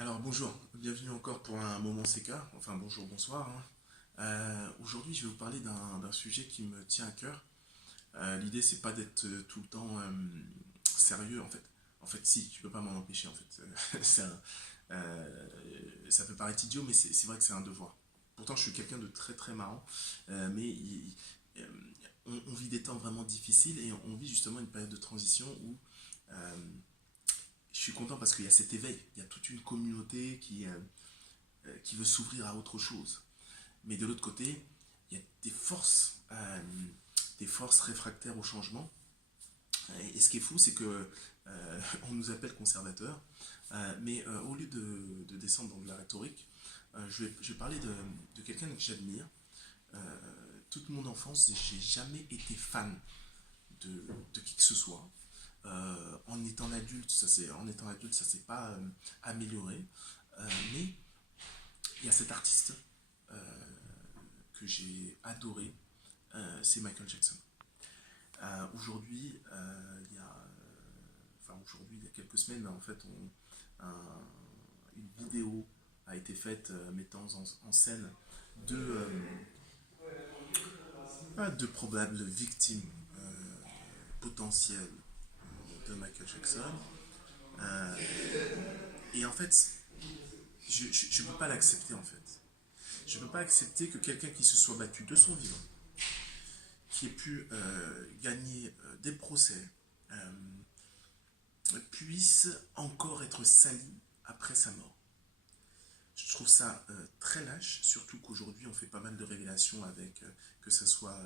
Alors bonjour, bienvenue encore pour un moment CK, enfin bonjour, bonsoir, hein. Aujourd'hui je vais vous parler d'un sujet qui me tient à cœur. L'idée c'est pas d'être tout le temps sérieux en fait. En fait si, je peux pas m'en empêcher en fait. Euh, ça peut paraître idiot mais c'est vrai que c'est un devoir. Pourtant je suis quelqu'un de très très marrant, mais euh, on vit des temps vraiment difficiles et on vit justement une période de transition où euh, je suis content parce qu'il y a cet éveil, il y a toute une communauté qui veut s'ouvrir à autre chose. Mais de l'autre côté, il y a des forces réfractaires au changement. Et ce qui est fou, c'est que on nous appelle conservateurs, mais au lieu de descendre dans de la rhétorique, je vais parler de quelqu'un que j'admire. Toute mon enfance, j'ai jamais été fan de qui que ce soit. En étant adulte, ça s'est pas amélioré. Mais il y a cet artiste que j'ai adoré, c'est Michael Jackson. Aujourd'hui, il y a quelques semaines, en fait, une vidéo a été faite mettant en scène deux, deux probables victimes potentielles de Michael Jackson. Euh, et en fait, je ne peux pas l'accepter en fait. Je ne peux pas accepter que quelqu'un qui se soit battu de son vivant, qui ait pu gagner des procès, euh, puisse encore être sali après sa mort. Je trouve ça très lâche, surtout qu'aujourd'hui on fait pas mal de révélations avec que ce soit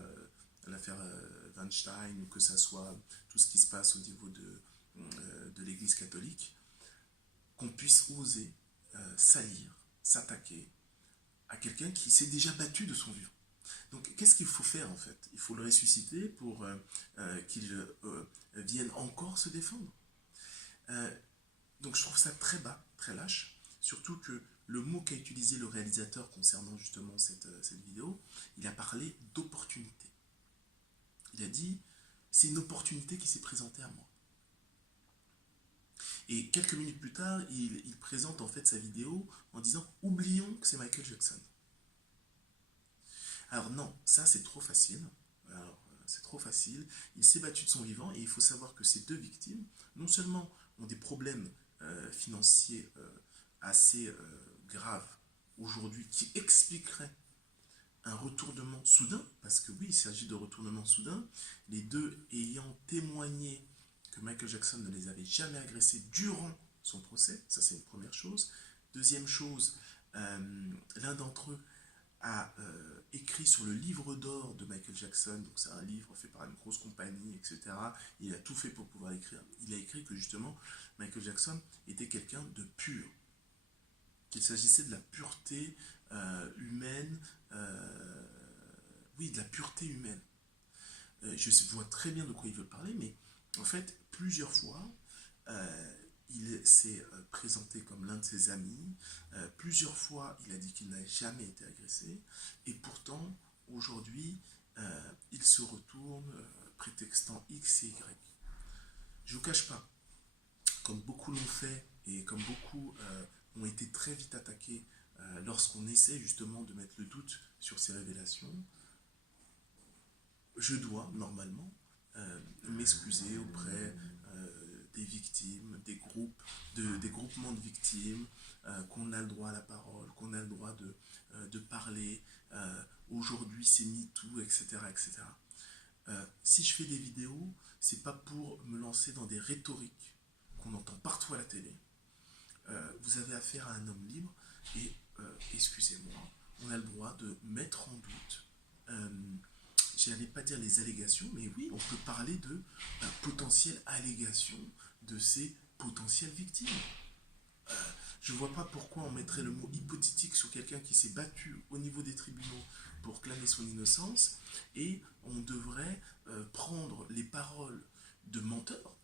l'affaire Weinstein ou que ce soit tout ce qui se passe au niveau de l'Église catholique, qu'on puisse oser salir, s'attaquer à quelqu'un qui s'est déjà battu de son vivant. Donc qu'est-ce qu'il faut faire en fait? Il faut le ressusciter pour qu'il vienne encore se défendre. Euh, donc je trouve ça très bas, très lâche, surtout que le mot qu'a utilisé le réalisateur concernant justement cette vidéo, il a parlé d'opportunité. Il a dit, c'est une opportunité qui s'est présentée à moi. Et quelques minutes plus tard, il présente en fait sa vidéo en disant, oublions que c'est Michael Jackson. Alors non, ça c'est trop facile. Alors, c'est trop facile. Il s'est battu de son vivant et il faut savoir que ces deux victimes, non seulement ont des problèmes financiers assez graves aujourd'hui qui expliqueraient un retournement soudain, parce que oui, il s'agit de retournement soudain, les deux ayant témoigné que Michael Jackson ne les avait jamais agressés durant son procès, ça c'est une première chose. Deuxième chose, l'un d'entre eux a écrit sur le livre d'or de Michael Jackson, donc c'est un livre fait par une grosse compagnie, etc. Il a tout fait pour pouvoir l'écrire. Il a écrit que justement Michael Jackson était quelqu'un de pur, qu'il s'agissait de la pureté humaine, oui, de la pureté humaine. Je vois très bien de quoi il veut parler, mais en fait, plusieurs fois, il s'est présenté comme l'un de ses amis. Plusieurs fois, il a dit qu'il n'a jamais été agressé. Et pourtant, aujourd'hui, il se retourne prétextant X et Y. Je ne vous cache pas, comme beaucoup l'ont fait et comme beaucoup ont été très vite attaqués lorsqu'on essaie justement de mettre le doute sur ces révélations, je dois normalement m'excuser auprès des victimes, des groupements de victimes, qu'on a le droit à la parole, qu'on a le droit de parler. Aujourd'hui, c'est MeToo, etc. etc. Si je fais des vidéos, c'est pas pour me lancer dans des rhétoriques qu'on entend partout à la télé. Vous avez affaire à un homme libre et, excusez-moi, on a le droit de mettre en doute, euh, j'allais pas dire les allégations, mais oui, on peut parler de potentielles allégations de ces potentielles victimes. Je vois pas pourquoi on mettrait le mot hypothétique sur quelqu'un qui s'est battu au niveau des tribunaux pour clamer son innocence et on devrait prendre les paroles de menteurs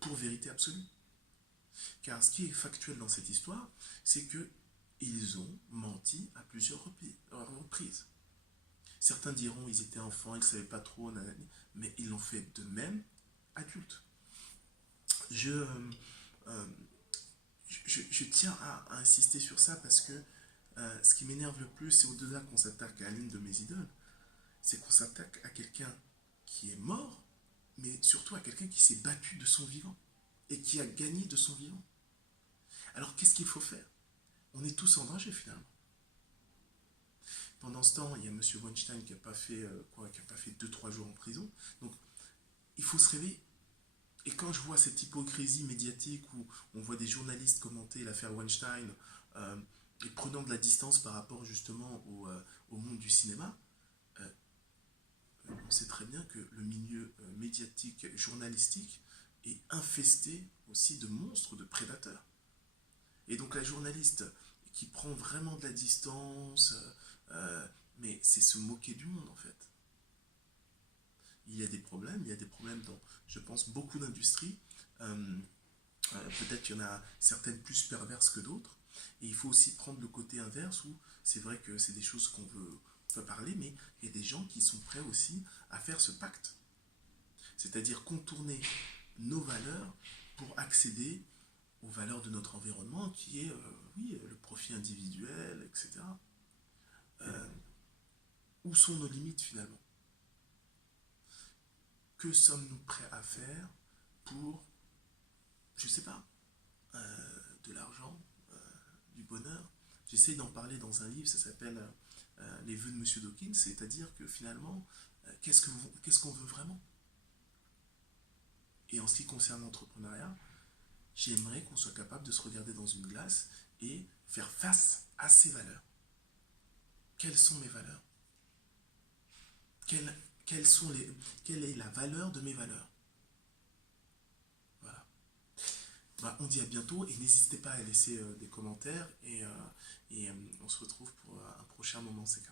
pour vérité absolue. Car ce qui est factuel dans cette histoire, c'est que ils ont menti à plusieurs reprises. Certains diront qu'ils étaient enfants, ils ne savaient pas trop, mais ils l'ont fait de même adultes. Je, euh, je tiens à insister sur ça parce que ce qui m'énerve le plus, c'est au-delà qu'on s'attaque à l'une de mes idoles, c'est qu'on s'attaque à quelqu'un qui est mort, mais surtout à quelqu'un qui s'est battu de son vivant et qui a gagné de son vivant. Alors qu'est-ce qu'il faut faire? On est tous en danger finalement. Pendant ce temps, il y a M. Weinstein qui n'a pas fait qui a pas fait 2-3 jours en prison. Donc il faut se réveiller. Et quand je vois cette hypocrisie médiatique où on voit des journalistes commenter l'affaire Weinstein et prenant de la distance par rapport justement au monde du cinéma, on sait très bien que le milieu médiatique, journalistique est infesté aussi de monstres, de prédateurs. Et donc la journaliste qui prend vraiment de la distance, mais c'est se moquer du monde en fait. Il y a des problèmes dans, je pense, beaucoup d'industries. Peut-être qu'il y en a certaines plus perverses que d'autres. Et il faut aussi prendre le côté inverse où c'est vrai que c'est des choses qu'on veut parler, mais il y a des gens qui sont prêts aussi à faire ce pacte. C'est-à-dire contourner nos valeurs pour accéder aux valeurs de notre environnement qui est, oui, le profit individuel, etc. Où sont nos limites finalement? Que sommes-nous prêts à faire pour, je ne sais pas, de l'argent, du bonheur? J'essaye d'en parler dans un livre, ça s'appelle Les vœux de Monsieur Dawkins, c'est-à-dire que finalement, qu'est-ce qu'on veut vraiment? Et en ce qui concerne l'entrepreneuriat, j'aimerais qu'on soit capable de se regarder dans une glace et faire face à ces valeurs. Quelles sont mes valeurs? Quelle est la valeur de mes valeurs? Voilà. Bah, on dit à bientôt et n'hésitez pas à laisser des commentaires et on se retrouve pour un prochain moment CK.